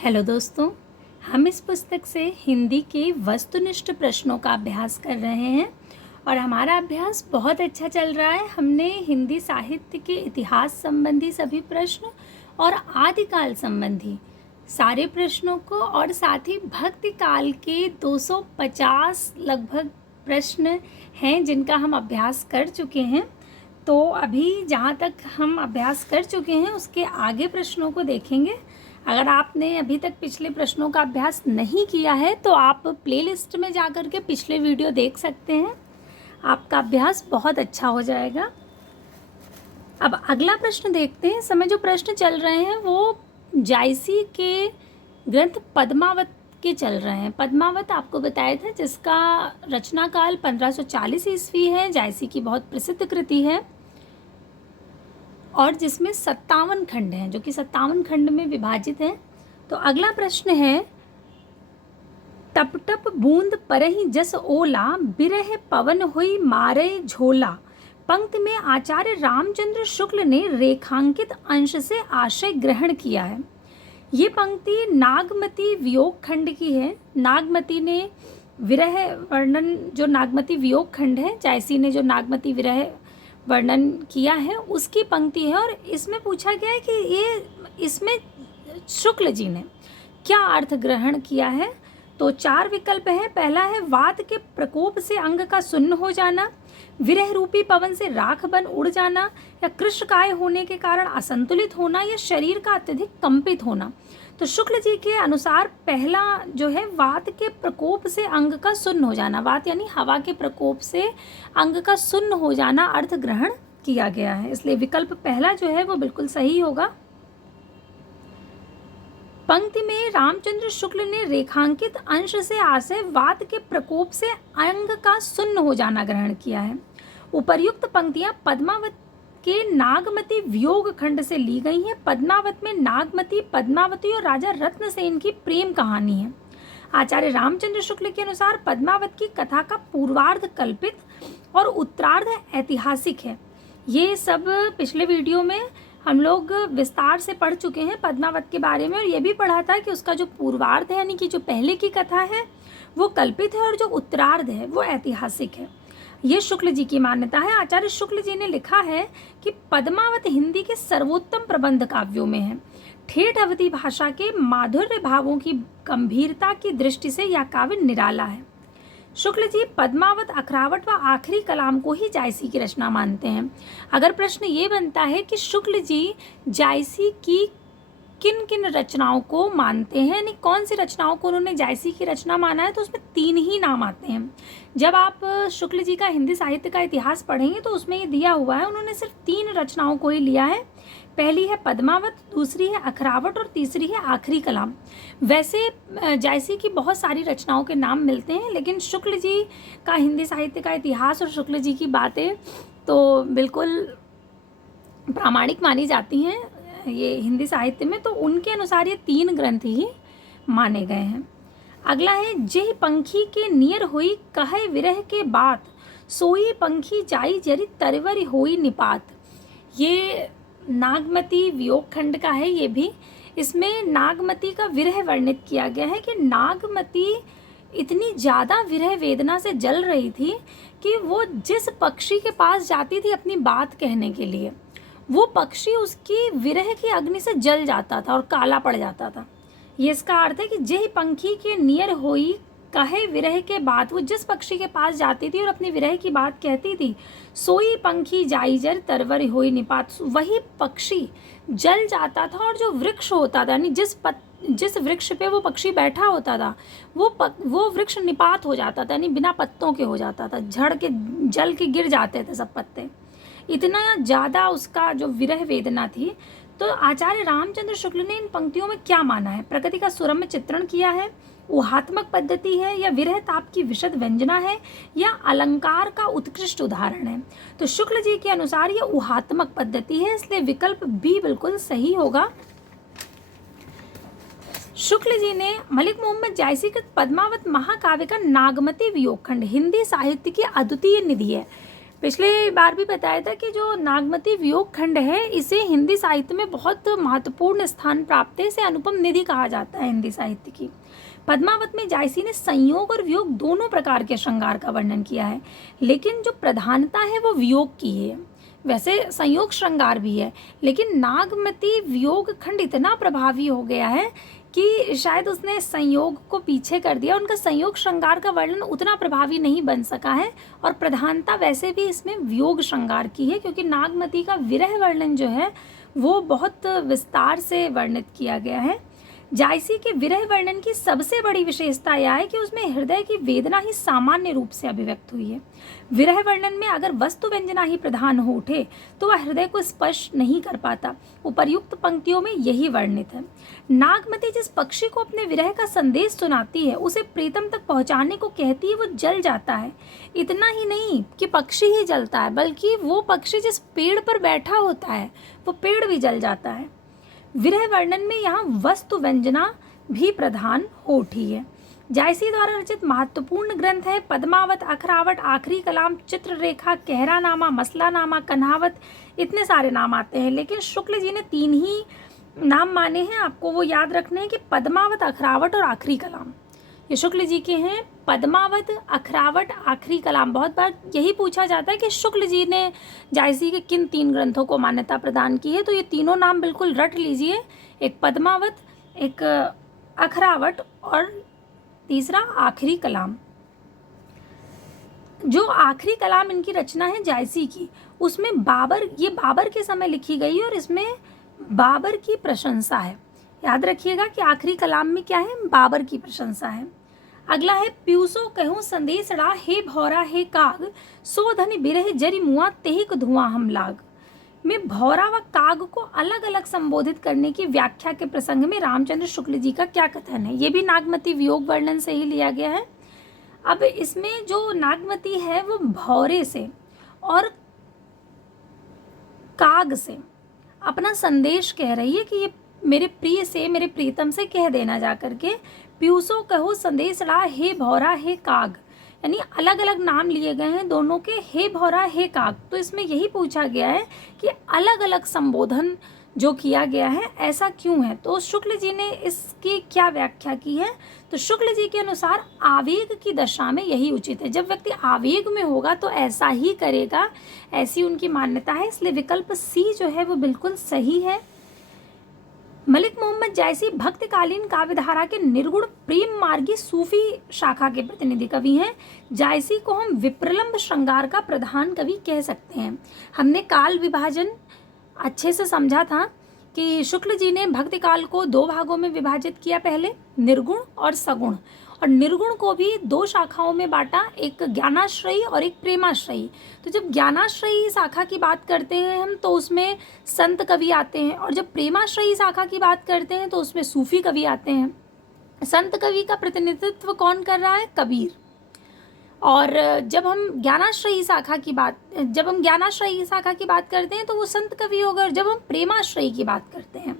Hello दोस्तों, हम इस पुस्तक से हिंदी के वस्तुनिष्ठ प्रश्नों का अभ्यास कर रहे हैं और हमारा अभ्यास बहुत अच्छा चल रहा है। हमने हिंदी साहित्य के इतिहास संबंधी सभी प्रश्न और आदिकाल संबंधी सारे प्रश्नों को और साथ ही भक्ति काल के 250 लगभग प्रश्न हैं जिनका हम अभ्यास कर चुके हैं। तो अभी जहाँ तक हम अभ्यास कर चुके हैं उसके आगे प्रश्नों को देखेंगे। अगर आपने अभी तक पिछले प्रश्नों का अभ्यास नहीं किया है तो आप प्लेलिस्ट में जाकर के पिछले वीडियो देख सकते हैं। आपका अभ्यास बहुत अच्छा हो जाएगा। अब अगला प्रश्न देखते हैं। इस समय जो प्रश्न चल रहे हैं वो जायसी के ग्रंथ पद्मावत के चल रहे हैं। पद्मावत आपको बताया था जिसका रचना काल 1540 ईस्वी है। जायसी की बहुत प्रसिद्ध कृति है और जिसमें 57 खंड हैं, जो कि 57 खंड में विभाजित हैं। तो अगला प्रश्न है, टप टप बूंद परहि जस ओला, बिरह पवन हुई मारे झोला। पंक्ति में आचार्य रामचंद्र शुक्ल ने रेखांकित अंश से आशय ग्रहण किया है। ये पंक्ति नागमती वियोग खंड की है। नागमती ने विरह वर्णन, जो नागमती वियोग खंड है, जायसी ने जो नागमती विरह वर्णन किया है उसकी पंक्ति है। और इसमें पूछा गया है कि इसमें शुक्ल जी ने क्या अर्थ ग्रहण किया है। तो 4 विकल्प हैं। पहला है वात के प्रकोप से अंग का सुन्न हो जाना, विरह रूपी पवन से राख बन उड़ जाना, या कृष्णकाय होने के कारण असंतुलित होना, या शरीर का अत्यधिक कंपित होना। तो शुक्ल जी के अनुसार पहला जो है वात के प्रकोप से अंग का सुन्न हो जाना, वात यानी हवा के प्रकोप से अंग का सुन्न हो जाना अर्थ ग्रहण किया गया है। इसलिए विकल्प पहला जो है वो बिल्कुल सही होगा। पंक्ति में रामचंद्र शुक्ल ने रेखांकित अंश से आशय वात के प्रकोप से अंग का सुन्न हो जाना ग्रहण किया है। उपर्युक्त पंक्तियां पद्मावत के नागमती वियोग खंड से ली गई हैं। पद्मावत में नागमती, पद्मावती और राजा रत्नसेन की प्रेम कहानी है। आचार्य रामचंद्र शुक्ल के अनुसार पद्मावत की कथा का पूर्वार्ध कल्पित और उत्तरार्ध ऐतिहासिक है। ये सब पिछले वीडियो में हम लोग विस्तार से पढ़ चुके हैं पद्मावत के बारे में, और ये भी पढ़ा था कि उसका जो पूर्वार्ध है यानी कि जो पहले की कथा है वो कल्पित है और जो उत्तरार्ध है वो ऐतिहासिक है। ये शुक्ल जी की मान्यता है। आचार्य शुक्ल जी ने लिखा है कि पद्मावत हिंदी के सर्वोत्तम प्रबंध काव्यों में है। ठेठ अवधी भाषा के माधुर्य भावों की गंभीरता की दृष्टि से यह काव्य निराला है। शुक्ल जी पद्मावत, अखरावट व आखिरी कलाम को ही जायसी की रचना मानते हैं। अगर प्रश्न ये बनता है कि शुक्ल जी जायसी की किन किन रचनाओं को मानते हैं, यानी कौन सी रचनाओं को उन्होंने जायसी की रचना माना है, तो उसमें 3 ही नाम आते हैं। जब आप शुक्ल जी का हिंदी साहित्य का इतिहास पढ़ेंगे तो उसमें ये दिया हुआ है, उन्होंने सिर्फ 3 रचनाओं को ही लिया है। पहली है पद्मावत, दूसरी है अखरावट और तीसरी है आखिरी कलाम। वैसे जायसी की बहुत सारी रचनाओं के नाम मिलते हैं, लेकिन शुक्ल जी का हिंदी साहित्य का इतिहास और शुक्ल जी की बातें तो बिल्कुल प्रामाणिक मानी जाती हैं ये हिंदी साहित्य में। तो उनके अनुसार ये 3 ग्रंथ ही माने गए हैं। अगला है, जेहि पंखी के नियर हुई कहे विरह के बात, सोई पंखी जाई जरी तरवरी होई निपात। ये नागमती वियोग खंड का है। ये भी इसमें नागमती का विरह वर्णित किया गया है कि नागमती इतनी ज़्यादा विरह वेदना से जल रही थी कि वो जिस पक्षी के पास जाती थी अपनी बात कहने के लिए, वो पक्षी उसकी विरह की अग्नि से जल जाता था और काला पड़ जाता था। ये इसका अर्थ है कि जेहि पंखी के नियर होई कहे विरह के बात, वो जिस पक्षी के पास जाती थी और अपनी विरह की बात कहती थी, सोई पंखी जाई जर तरवर होई निपात, वही पक्षी जल जाता था। और जो वृक्ष होता था, यानी जिस वृक्ष पे वो पक्षी बैठा होता था वो वृक्ष निपात हो जाता था, यानी बिना पत्तों के हो जाता था, झड़ के जल के गिर जाते थे सब पत्ते। इतना ज़्यादा उसका जो विरह वेदना थी। तो आचार्य रामचंद्र शुक्ल ने इन पंक्तियों में क्या माना है? प्रकृति का सुरम्य चित्रण किया है, ऊहात्मक पद्धति है, या विरह ताप की विशद व्यंजना है, या अलंकार का उत्कृष्ट उदाहरण है? तो शुक्ल जी के अनुसार ये ऊहात्मक पद्धति है, इसलिए विकल्प बी बिल्कुल सही होगा। शुक्ल जी ने मलिक मोहम्मद जायसी के पद्मावत महाकाव्य का नागमती वियोग खंड हिंदी साहित्य की अद्वितीय निधि है। पिछले बार भी बताया था कि जो नागमती वियोग खंड है इसे हिंदी साहित्य में बहुत महत्वपूर्ण स्थान प्राप्त है। इसे अनुपम निधि कहा जाता है हिंदी साहित्य की। पद्मावत में जायसी ने संयोग और वियोग दोनों प्रकार के श्रृंगार का वर्णन किया है, लेकिन जो प्रधानता है वो वियोग की है। वैसे संयोग श्रृंगार भी है, लेकिन नागमती वियोग खंड इतना प्रभावी हो गया है कि शायद उसने संयोग को पीछे कर दिया। उनका संयोग श्रृंगार का वर्णन उतना प्रभावी नहीं बन सका है, और प्रधानता वैसे भी इसमें वियोग श्रृंगार की है, क्योंकि नागमती का विरह वर्णन जो है वो बहुत विस्तार से वर्णित किया गया है। जायसी के विरह वर्णन की सबसे बड़ी विशेषता यह है कि उसमें हृदय की वेदना ही सामान्य रूप से अभिव्यक्त हुई है। विरह वर्णन में अगर वस्तु व्यंजना ही प्रधान हो उठे तो वह हृदय को स्पर्श नहीं कर पाता। उपर्युक्त पंक्तियों में यही वर्णित है। नागमती जिस पक्षी को अपने विरह का संदेश सुनाती है, उसे प्रीतम तक पहुंचाने को कहती है, वो जल जाता है। इतना ही नहीं कि पक्षी ही जलता है, बल्कि वो पक्षी जिस पेड़ पर बैठा होता है वो पेड़ भी जल जाता है। विरह वर्णन में यहाँ वस्तु व्यंजना भी प्रधान हो उठी है। जायसी द्वारा रचित महत्वपूर्ण ग्रंथ है पद्मावत, अखरावट, आखिरी कलाम, चित्ररेखा, कहरानामा, मसलानामा, कन्हावत, इतने सारे नाम आते हैं, लेकिन शुक्ल जी ने 3 ही नाम माने हैं। आपको वो याद रखने हैं कि पद्मावत, अखरावट और आखिरी कलाम ये शुक्ल जी के हैं। पद्मावत, अखरावट, आखिरी कलाम। बहुत बार यही पूछा जाता है कि शुक्ल जी ने जायसी के किन 3 ग्रंथों को मान्यता प्रदान की है, तो ये तीनों नाम बिल्कुल रट लीजिए। एक पद्मावत, एक अखरावट और तीसरा आखिरी कलाम। जो आखिरी कलाम इनकी रचना है जायसी की, उसमें ये बाबर के समय लिखी गई है और इसमें बाबर की प्रशंसा है। याद रखिएगा कि आखिरी कलाम में क्या है, बाबर की प्रशंसा है। अगला है प्यूसो कहूँ संदेशड़ा, हे भौरा हे काग, सो धनि बिरह जरि मुआ तेहिक धुआं हम लाग। में भौरा व काग को अलग अलग संबोधित करने की व्याख्या के प्रसंग में रामचंद्र शुक्ल जी का क्या कथन है, ये भी नागमती वियोग वर्णन से ही लिया गया है। अब इसमें जो नागमती है वो भौरे से और काग से अपना संदेश कह रही है कि ये मेरे प्रिय से, मेरे प्रीतम से कह देना जा करके। प्यूसो कहो संदेशड़ा, हे भौरा हे काग, यानी अलग अलग नाम लिए गए हैं दोनों के, हे भौरा हे काग। तो इसमें यही पूछा गया है कि अलग अलग संबोधन जो किया गया है ऐसा क्यों है। तो शुक्ल जी ने इसकी क्या व्याख्या की है, तो शुक्ल जी के अनुसार आवेग की दशा में यही उचित है। जब व्यक्ति आवेग में होगा तो ऐसा ही करेगा, ऐसी उनकी मान्यता है। इसलिए विकल्प सी जो है वो बिल्कुल सही है। मलिक मोहम्मद जायसी भक्तकालीन काव्यधारा के निर्गुण प्रेम मार्गी सूफी शाखा के प्रतिनिधि कवि हैं। जायसी को हम विप्रलंब श्रृंगार का प्रधान कवि कह सकते हैं। हमने काल विभाजन अच्छे से समझा था कि शुक्ल जी ने भक्ति काल को 2 भागों में विभाजित किया, पहले निर्गुण और सगुण, और निर्गुण को भी 2 शाखाओं में बांटा, एक ज्ञानाश्रयी और एक प्रेमाश्रयी। तो जब ज्ञानाश्रयी शाखा की बात करते हैं हम तो उसमें संत कवि आते हैं, और जब प्रेमाश्रयी शाखा की बात करते हैं तो उसमें सूफी कवि आते हैं। संत कवि का प्रतिनिधित्व कौन कर रहा है, कबीर। और जब हम ज्ञानाश्रयी शाखा की बात करते हैं तो वो संत कवि होगा, और जब हम प्रेमाश्रयी की बात करते हैं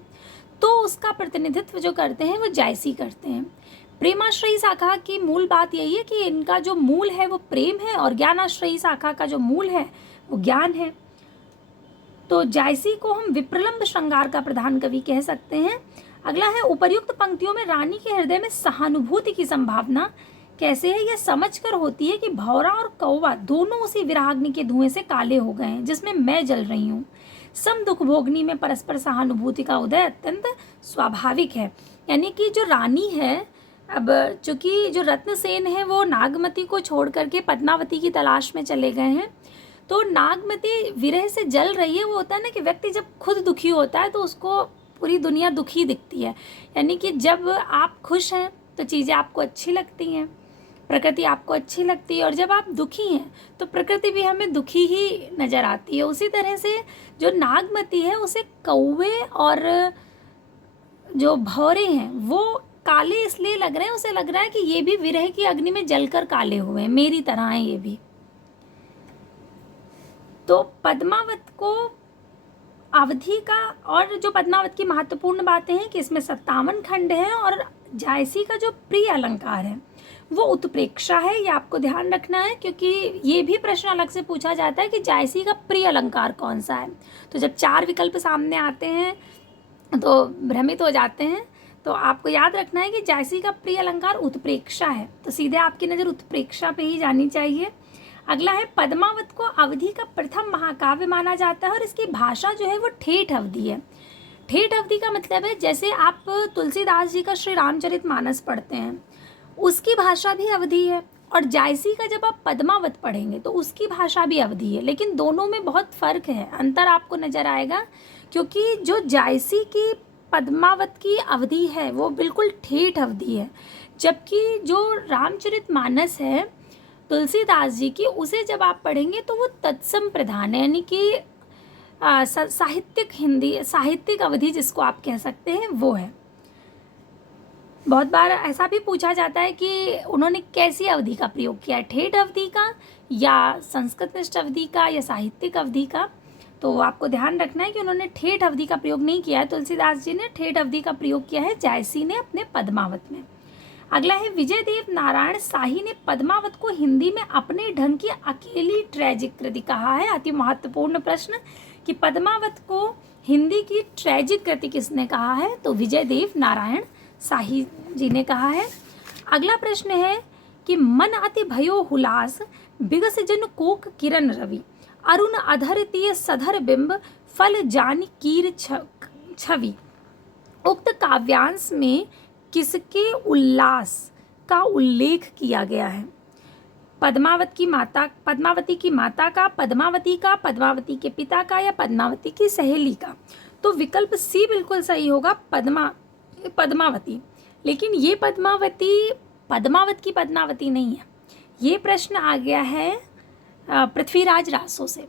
तो उसका प्रतिनिधित्व जो करते हैं वो जायसी करते हैं। प्रेमाश्रयी शाखा की मूल बात यही है कि इनका जो मूल है वो प्रेम है, और ज्ञानाश्रयी शाखा का जो मूल है वो ज्ञान है। तो जायसी को हम विप्रलंब श्रृंगार का प्रधान कवि कह सकते हैं। अगला है उपर्युक्त पंक्तियों में रानी के हृदय में सहानुभूति की संभावना कैसे है, यह समझकर होती है कि भौरा और कौवा दोनों उसी विराग्नि के धुएं से काले हो गए हैं जिसमें मैं जल रही हूँ। सम दुख भोगनी में परस्पर सहानुभूति का उदय अत्यंत स्वाभाविक है। यानी कि जो रानी है, अब चूंकि जो रत्नसेन है वो नागमती को छोड़ करके पद्मावती की तलाश में चले गए हैं, तो नागमती विरह से जल रही है। वो होता है ना कि व्यक्ति जब खुद दुखी होता है तो उसको पूरी दुनिया दुखी दिखती है। यानी कि जब आप खुश हैं तो चीज़ें आपको अच्छी लगती हैं, प्रकृति आपको अच्छी लगती है, और जब आप दुखी हैं तो प्रकृति भी हमें दुखी ही नज़र आती है। उसी तरह से जो नागमती है उसे कौवे और जो भौरे हैं वो काले इसलिए लग रहे हैं, उसे लग रहा है कि ये भी विरह की अग्नि में जलकर काले हुए हैं, मेरी तरह हैं ये भी। तो पद्मावत को अवधि का, और जो पद्मावत की महत्वपूर्ण बातें हैं कि इसमें 57 खंड हैं, और जायसी का जो प्रिय अलंकार है वो उत्प्रेक्षा है। ये आपको ध्यान रखना है, क्योंकि ये भी प्रश्न अलग से पूछा जाता है कि जायसी का प्रिय अलंकार कौन सा है। तो जब 4 विकल्प सामने आते हैं तो भ्रमित हो जाते हैं। तो आपको याद रखना है कि जायसी का प्रिय अलंकार उत्प्रेक्षा है, तो सीधे आपकी नज़र उत्प्रेक्षा पे ही जानी चाहिए। अगला है, पद्मावत को अवधि का प्रथम महाकाव्य माना जाता है और इसकी भाषा जो है वो ठेठ अवधि है। ठेठ अवधि का मतलब है, जैसे आप तुलसीदास जी का श्री रामचरितमानस पढ़ते हैं, उसकी भाषा भी अवधि है, और जायसी का जब आप पद्मावत पढ़ेंगे तो उसकी भाषा भी अवधि है। लेकिन दोनों में बहुत फ़र्क है, अंतर आपको नज़र आएगा, क्योंकि जो जायसी की पद्मावत की अवधि है वो बिल्कुल ठेठ अवधि है, जबकि जो रामचरितमानस है तुलसीदास जी की, उसे जब आप पढ़ेंगे तो वो तत्सम प्रधान है, यानी कि साहित्यिक हिंदी, साहित्यिक अवधि जिसको आप कह सकते हैं वो है। बहुत बार ऐसा भी पूछा जाता है कि उन्होंने कैसी अवधि का प्रयोग किया है, ठेठ अवधि का या संस्कृतनिष्ठ अवधि का या साहित्यिक अवधि का। तो आपको ध्यान रखना है कि उन्होंने ठेठ अवधि का प्रयोग नहीं किया है, तुलसीदास जी ने ठेठ अवधि का प्रयोग किया है जायसी ने अपने पद्मावत में। अगला है, विजयदेव नारायण शाही ने पद्मावत को हिंदी में अपने ढंग की अकेली ट्रेजिक कृति कहा है। अति महत्वपूर्ण प्रश्न कि पद्मावत को हिंदी की ट्रेजिक कृति किसने कहा है, तो विजयदेव नारायण शाही जी ने कहा है। अगला प्रश्न है कि मन अति भयो हुलास बिगस जन कोक किरण रवि अरुण अधर तीय सधर बिंब फल जानी कीर छवि। उक्त काव्यांश में किसके उल्लास का उल्लेख किया गया है? पद्मावती की माता का, पद्मावती के पिता का, या पद्मावती की सहेली का? तो विकल्प सी बिल्कुल सही होगा, पद्मावती। लेकिन ये पद्मावत की पद्मावती नहीं है। ये प्रश्न आ गया है पृथ्वीराज रासो से।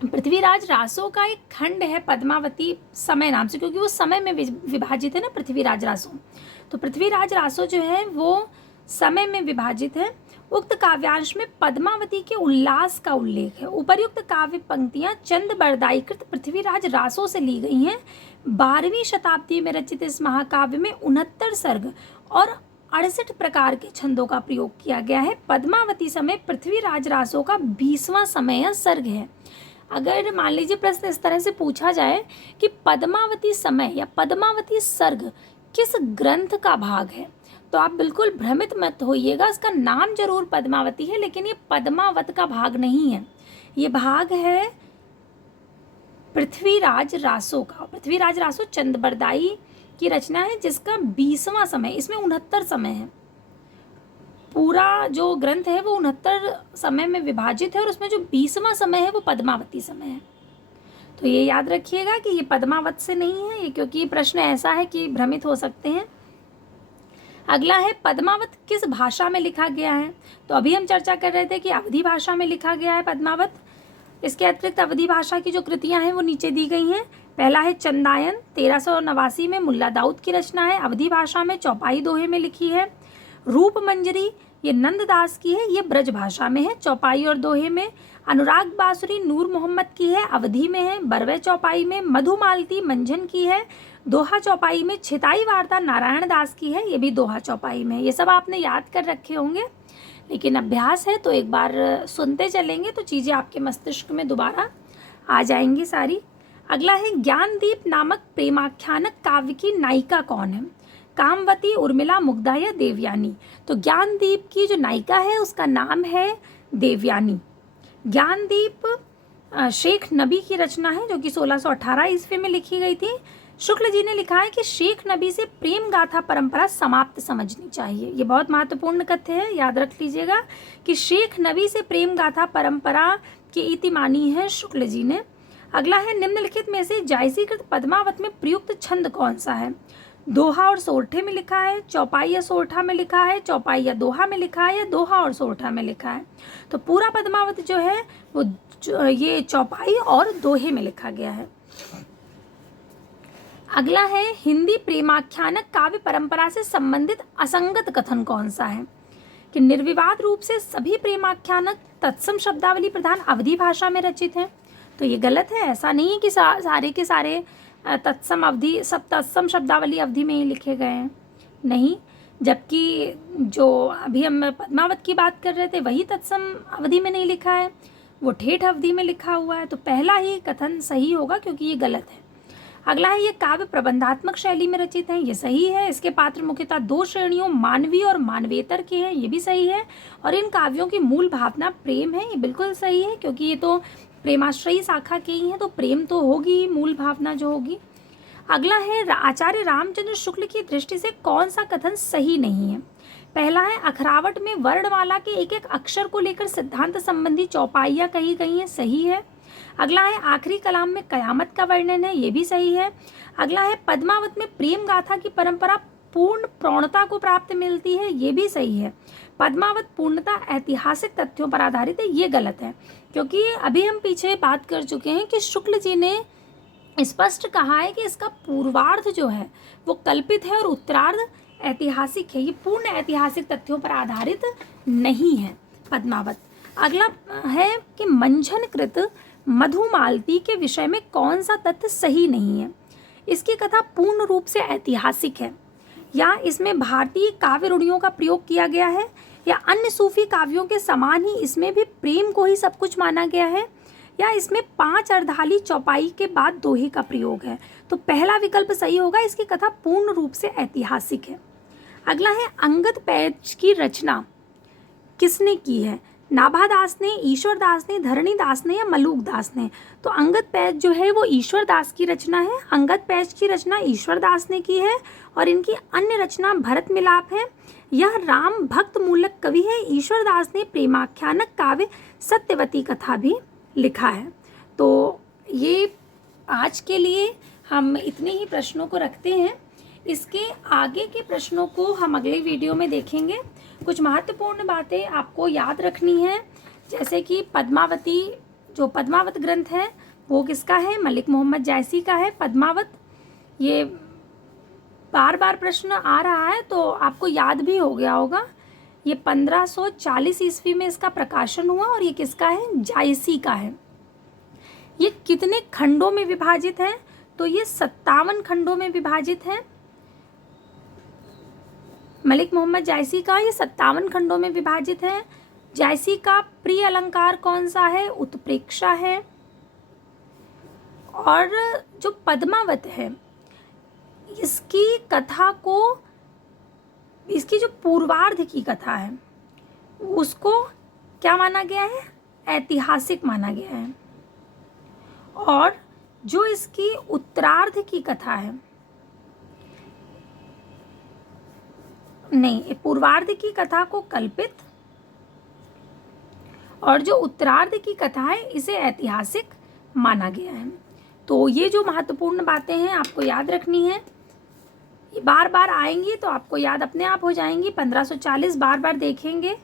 पृथ्वीराज रासो का एक खंड है पद्मावती समय नाम से, क्योंकि वो समय में विभाजित है ना पृथ्वीराज रासो। तो पृथ्वीराज रासो जो है वो समय में विभाजित है। उक्त काव्यांश में पद्मावती के उल्लास का उल्लेख है। उपर्युक्त काव्य पंक्तियां चंद बरदाईकृत पृथ्वीराज रासो से ली गई हैं। 12वीं शताब्दी में रचित इस महाकाव्य में 69 सर्ग और 68 प्रकार के छंदों का प्रयोग किया गया है। पद्मावती समय पृथ्वीराज रासो का 20वां समय या सर्ग है। अगर मान लीजिए प्रश्न इस तरह से पूछा जाए कि पद्मावती समय या पद्मावती सर्ग किस ग्रंथ का भाग है, तो आप बिल्कुल भ्रमित मत होइएगा। इसका नाम जरूर पद्मावती है, लेकिन ये पद्मावत का भाग नहीं है। ये भाग है पृथ्वीराज रासो का। पृथ्वीराज रासो चंदबरदाई की रचना है, जिसका 20वां समय, इसमें 69 समय है। पूरा जो ग्रंथ है वो 69 समय में विभाजित है, और उसमें जो 20वां समय है वो पद्मावती समय है। तो ये याद रखिएगा कि ये पद्मावत से नहीं है, ये क्योंकि प्रश्न ऐसा है कि भ्रमित हो सकते हैं। अगला है, पद्मावत किस भाषा में लिखा गया है? तो अभी हम चर्चा कर रहे थे कि अवधी भाषा में लिखा गया है पद्मावत। इसके अतिरिक्त अवधी भाषा की जो कृतियां हैं वो नीचे दी गई हैं। पहला है चंदायन, 1389 में मुल्ला दाऊद की रचना है, अवधी भाषा में, चौपाई दोहे में लिखी है। रूप मंजरी, ये नंददास की है, ये ब्रज भाषा में है, चौपाई और दोहे में। अनुराग बांसुरी नूर मोहम्मद की है, अवधी में है, बरवे चौपाई में। मधुमालती मंझन की है, दोहा चौपाई में। छिताई वार्ता नारायण दास की है, ये भी दोहा चौपाई में। ये सब आपने याद कर रखे होंगे, लेकिन अभ्यास है तो एक बार सुनते चलेंगे तो चीज़ें आपके मस्तिष्क में दोबारा आ जाएंगी सारी। अगला है, ज्ञानदीप नामक प्रेमाख्यानक काव्य की नायिका कौन है? कामवती, उर्मिला, मुग्धा या देवयानी? तो ज्ञानदीप की जो नायिका है उसका नाम है देवयानी। ज्ञानदीप शेख नबी की रचना है, जो कि 1618 ईस्वी में लिखी गई थी। शुक्ल जी ने लिखा है कि शेख नबी से प्रेम गाथा परंपरा समाप्त समझनी चाहिए। ये बहुत महत्वपूर्ण कथ्य है, याद रख लीजिएगा कि शेख नबी से प्रेम गाथा परंपरा की इति मानी है शुक्ल जी ने। अगला है, निम्नलिखित में से जायसीकृत पद्मावत में प्रयुक्त छंद कौन सा है? दोहा और सोरठे में लिखा है, चौपाई या सोरठा में लिखा है, चौपाई या दोहा में लिखा है, या दोहा और सोरठा में लिखा है? तो पूरा पद्मावत जो है वो ये चौपाई और दोहे में लिखा गया है। अगला है, हिंदी प्रेमाख्यानक काव्य परंपरा से संबंधित असंगत कथन कौन सा है? कि निर्विवाद रूप से सभी प्रेमाख्यानक तत्सम शब्दावली प्रधान अवधी भाषा में रचित हैं। तो ये गलत है। ऐसा नहीं है कि सारे के सारे तत्सम शब्दावली अवधि में ही लिखे गए हैं, नहीं। जबकि जो अभी हम पद्मावत की बात कर रहे थे वही तत्सम अवधि में नहीं लिखा है, वो ठेठ अवधि में लिखा हुआ है। तो पहला ही कथन सही होगा क्योंकि ये गलत है। अगला है, ये काव्य प्रबंधात्मक शैली में रचित है, ये सही है। इसके पात्र मुख्यतः दो श्रेणियों मानवीय और मानवेतर के हैं, ये भी सही है। और इन काव्यों की मूल भावना प्रेम है, ये बिल्कुल सही है क्योंकि ये तो प्रेमाश्रयी शाखा के ही हैं, तो प्रेम तो होगी ही मूल भावना जो होगी। अगला है, आचार्य रामचंद्र शुक्ल की दृष्टि से कौन सा कथन सही नहीं है। पहला है, अखरावट में वर्णमाला के एक एक अक्षर को लेकर सिद्धांत संबंधी चौपाइयाँ कही गई हैं, सही है। अगला है, आखिरी कलाम में कयामत का वर्णन है, ये भी सही है। अगला है, पद्मावत में प्रेम गाथा की परंपरा पूर्ण प्रौढ़ता को प्राप्त मिलती है, ये भी सही है। पद्मावत पूर्णतः ऐतिहासिक तथ्यों पर आधारित है, ये गलत है क्योंकि अभी हम पीछे बात कर चुके हैं कि शुक्ल जी ने स्पष्ट कहा है कि इसका पूर्वार्ध जो है वो कल्पित है और उत्तरार्ध ऐतिहासिक है, ये पूर्ण ऐतिहासिक तथ्यों पर आधारित नहीं है पद्मावत। अगला है कि मंझनकृत मधुमालती के विषय में कौन सा तथ्य सही नहीं है। इसकी कथा पूर्ण रूप से ऐतिहासिक है, या इसमें भारतीय काव्य रूढ़ियों का प्रयोग किया गया है, या अन्य सूफी काव्यों के समान ही इसमें भी प्रेम को ही सब कुछ माना गया है, या इसमें 5 अर्धाली चौपाई के बाद दोहे का प्रयोग है। तो पहला विकल्प सही होगा, इसकी कथा पूर्ण रूप से ऐतिहासिक है। अगला है, अंगद पैच की रचना किसने की है। नाभा दास ने, ईश्वर दास ने, धरणी दास ने या मलूक दास ने। तो अंगद पैच जो है वो ईश्वर दास की रचना है, अंगद पैच की रचना ईश्वर दास ने की है। और इनकी अन्य रचना भरत मिलाप है। यह राम भक्त मूलक कवि है। ईश्वर दास ने प्रेमाख्यानक काव्य सत्यवती कथा भी लिखा है। तो ये आज के लिए हम इतने ही प्रश्नों को रखते हैं, इसके आगे के प्रश्नों को हम अगले वीडियो में देखेंगे। कुछ महत्वपूर्ण बातें आपको याद रखनी है, जैसे कि पद्मावती, जो पद्मावत ग्रंथ है वो किसका है, मलिक मोहम्मद जायसी का है। पद्मावत, ये बार बार प्रश्न आ रहा है तो आपको याद भी हो गया होगा, ये 1540 ईस्वी में इसका प्रकाशन हुआ और ये किसका है, जायसी का है। ये कितने खंडों में विभाजित है, तो ये 57 खंडों में विभाजित है। मलिक मोहम्मद जायसी का ये 57 खंडों में विभाजित है। जायसी का प्रिय अलंकार कौन सा है, उत्प्रेक्षा है। और जो पद्मावत है इसकी कथा को, इसकी जो पूर्वार्ध की कथा है उसको क्या माना गया है, ऐतिहासिक माना गया है। और जो इसकी उत्तरार्ध की कथा है, नहीं, पूर्वार्ध की कथा को कल्पित और जो उत्तरार्ध की कथा है इसे ऐतिहासिक माना गया है। तो ये जो महत्वपूर्ण बातें हैं आपको याद रखनी है, ये बार बार आएंगी तो आपको याद अपने आप हो जाएंगी। 1540 बार बार देखेंगे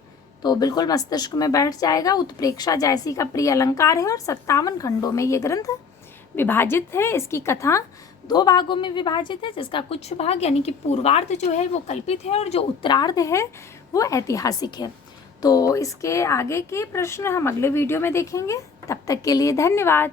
तो बिल्कुल मस्तिष्क में बैठ जाएगा। उत्प्रेक्षा जायसी का प्रिय अलंकार है और 57 खंडों में ये ग्रंथ विभाजित है। इसकी कथा 2 भागों में विभाजित है, जिसका कुछ भाग यानी कि पूर्वार्ध जो है वो कल्पित है और जो उत्तरार्ध है वो ऐतिहासिक है। तो इसके आगे के प्रश्न हम अगले वीडियो में देखेंगे। तब तक के लिए धन्यवाद।